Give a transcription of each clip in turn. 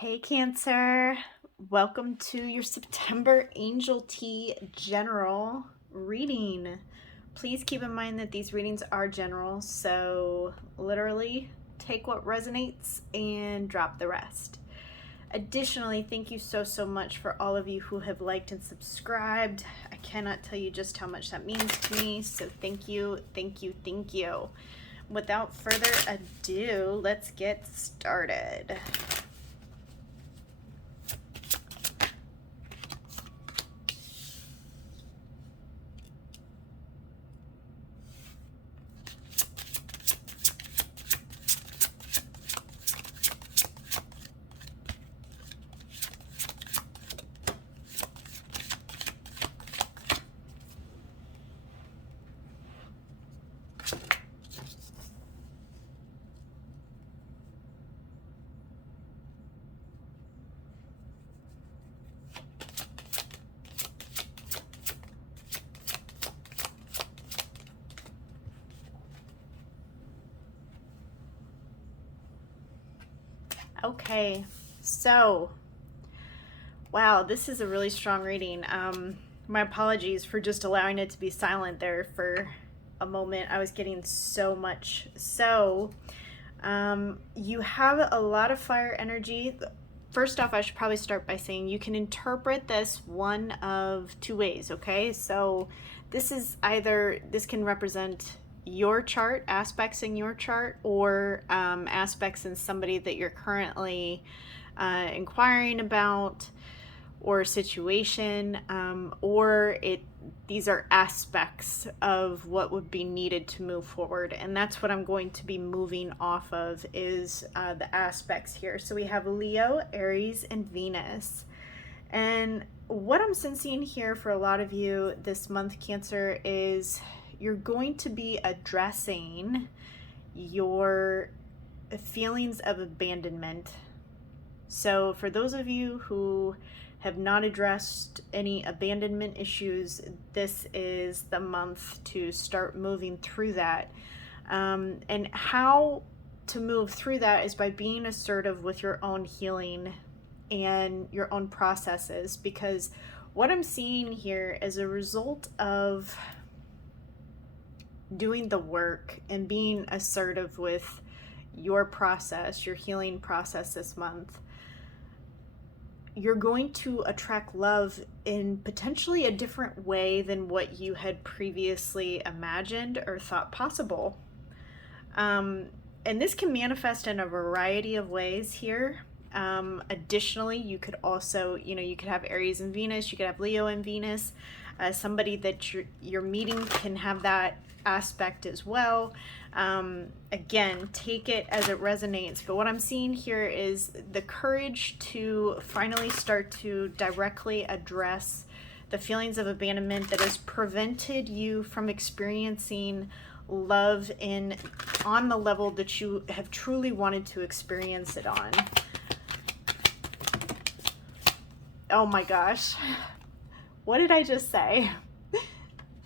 Hey Cancer, welcome to your September Angel Tea General reading. Please keep in mind that these readings are general, so literally take what resonates and drop the rest. Additionally, thank you so much for all of you who have liked and subscribed. I cannot tell you just how much that means to me, so thank you. Without further ado, let's get started. Okay, so wow, this is a really strong reading. My apologies for just allowing it to be silent there for a moment. I was getting so much. You have a lot of fire energy. First off, I should probably start by saying you can interpret this one of two ways, okay? So this can represent your chart, aspects in your chart, or aspects in somebody that you're currently inquiring about, or a situation, these are aspects of what would be needed to move forward, and that's what I'm going to be moving off of is the aspects here. So we have Leo, Aries, and Venus. And what I'm sensing here for a lot of you this month, Cancer, is you're going to be addressing your feelings of abandonment. So for those of you who have not addressed any abandonment issues, this is the month to start moving through that. And how to move through that is by being assertive with your own healing and your own processes, because what I'm seeing here is a result of doing the work and being assertive with your process, your healing process this month. You're going to attract love in potentially a different way than what you had previously imagined or thought possible. And this can manifest in a variety of ways here. Additionally, you could also, you could have Aries and Venus, you could have Leo and Venus. Somebody that you're meeting can have that aspect as well. Again, take it as it resonates, but what I'm seeing here is the courage to finally start to directly address the feelings of abandonment that has prevented you from experiencing love on the level that you have truly wanted to experience it on. Oh my gosh, what did I just say?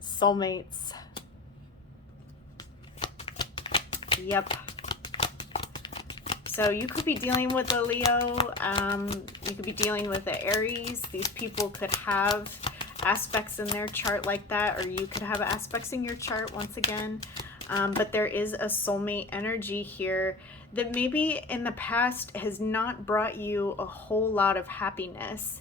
Soulmates. Yep. So you could be dealing with a Leo, you could be dealing with an Aries. These people could have aspects in their chart like that, or you could have aspects in your chart once again. But there is a soulmate energy here that maybe in the past has not brought you a whole lot of happiness.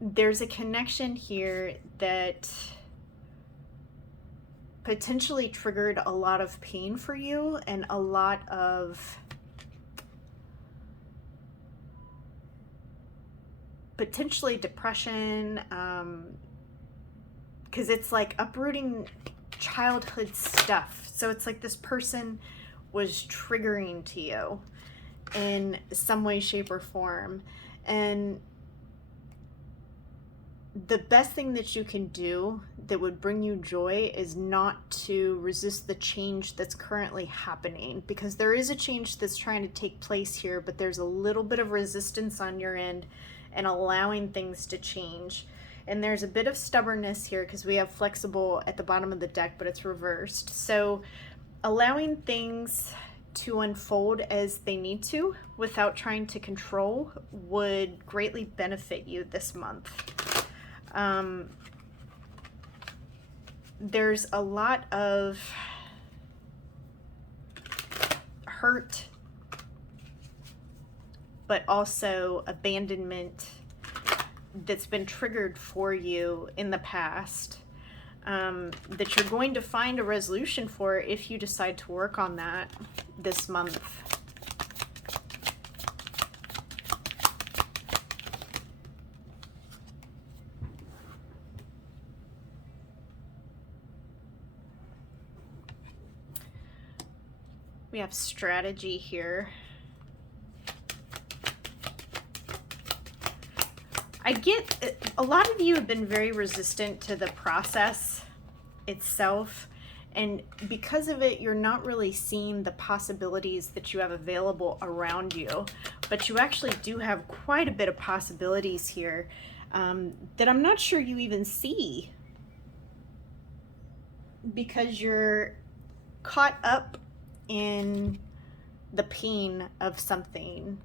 There's a connection here that potentially triggered a lot of pain for you and a lot of potentially depression, because it's like uprooting childhood stuff. So it's like this person was triggering to you in some way, shape, or form. And the best thing that you can do that would bring you joy is not to resist the change that's currently happening, because there is a change that's trying to take place here, but there's a little bit of resistance on your end and allowing things to change. And there's a bit of stubbornness here because we have flexible at the bottom of the deck, but it's reversed. So allowing things to unfold as they need to without trying to control would greatly benefit you this month. There's a lot of hurt, but also abandonment that's been triggered for you in the past, that you're going to find a resolution for if you decide to work on that this month. We have strategy here. I get a lot of you have been very resistant to the process itself, and because of it, you're not really seeing the possibilities that you have available around you. But you actually do have quite a bit of possibilities here that I'm not sure you even see, because you're caught up in the pain of something.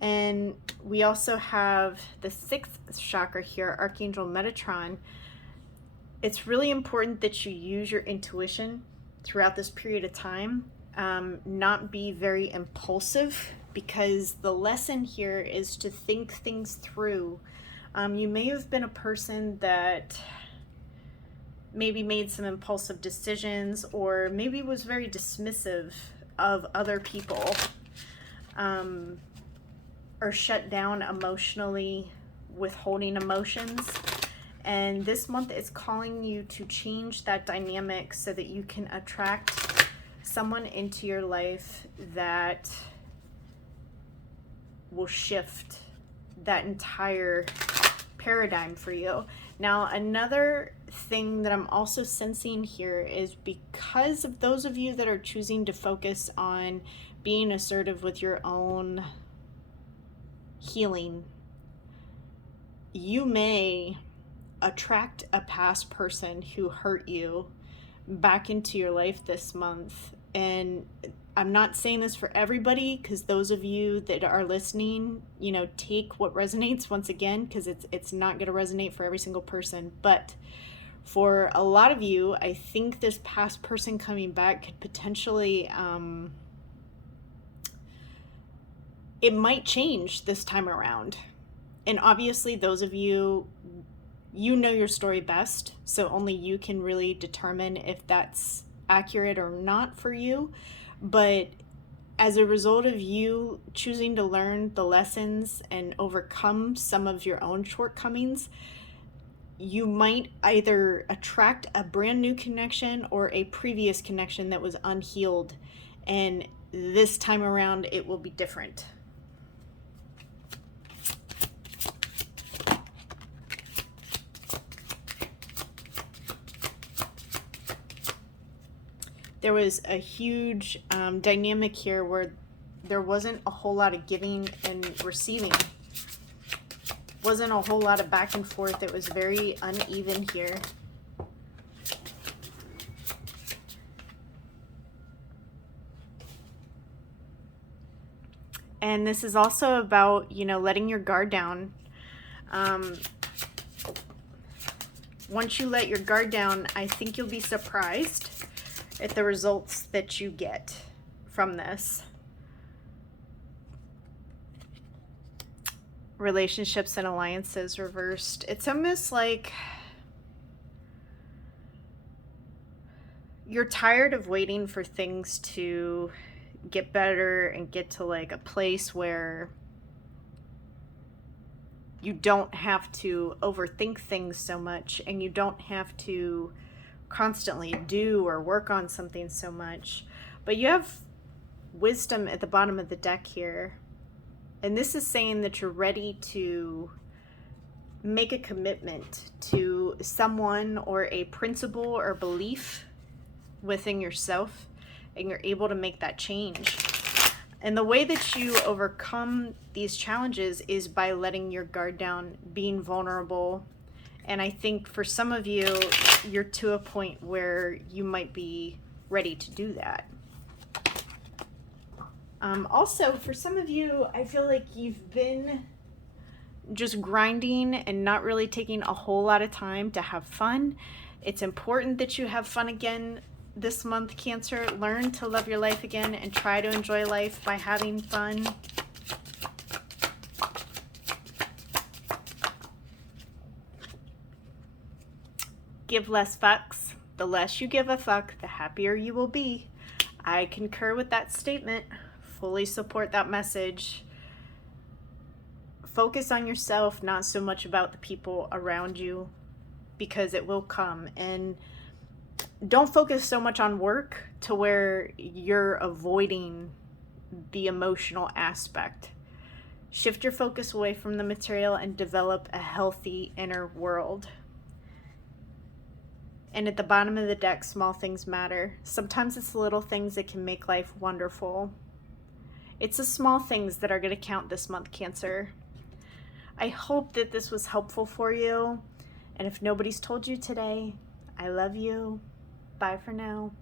And we also have the 6th chakra here, Archangel Metatron. It's really important that you use your intuition throughout this period of time, not be very impulsive, because the lesson here is to think things through. You may have been a person that maybe made some impulsive decisions, or maybe was very dismissive of other people, or shut down emotionally, withholding emotions. And this month is calling you to change that dynamic so that you can attract someone into your life that will shift that entire paradigm for you. Now, another thing that I'm also sensing here is, because of those of you that are choosing to focus on being assertive with your own healing, you may attract a past person who hurt you back into your life this month. And I'm not saying this for everybody, because those of you that are listening, you know, take what resonates, once again, because it's not going to resonate for every single person. But for a lot of you, I think this past person coming back could potentially, it might change this time around. And obviously, those of you, you know your story best, so only you can really determine if that's accurate or not for you. But as a result of you choosing to learn the lessons and overcome some of your own shortcomings, you might either attract a brand new connection or a previous connection that was unhealed. And this time around, it will be different. There was a huge dynamic here where there wasn't a whole lot of giving and receiving. Wasn't a whole lot of back and forth. It was very uneven here. And this is also about, you know, letting your guard down. Once you let your guard down, I think you'll be surprised at the results that you get from this. Relationships and alliances reversed. It's almost like you're tired of waiting for things to get better and get to like a place where you don't have to overthink things so much, and you don't have to constantly do or work on something so much. But you have wisdom at the bottom of the deck here. And this is saying that you're ready to make a commitment to someone or a principle or belief within yourself, and you're able to make that change. And the way that you overcome these challenges is by letting your guard down, being vulnerable. And I think for some of you, you're to a point where you might be ready to do that. Also, for some of you, I feel like you've been just grinding and not really taking a whole lot of time to have fun. It's important that you have fun again this month, Cancer. Learn to love your life again and try to enjoy life by having fun. Give less fucks. The less you give a fuck, the happier you will be. I concur with that statement. Fully support that message. Focus on yourself, not so much about the people around you, because it will come. And don't focus so much on work to where you're avoiding the emotional aspect. Shift your focus away from the material and develop a healthy inner world. And at the bottom of the deck, small things matter. Sometimes it's the little things that can make life wonderful. It's the small things that are going to count this month, Cancer. I hope that this was helpful for you. And if nobody's told you today, I love you. Bye for now.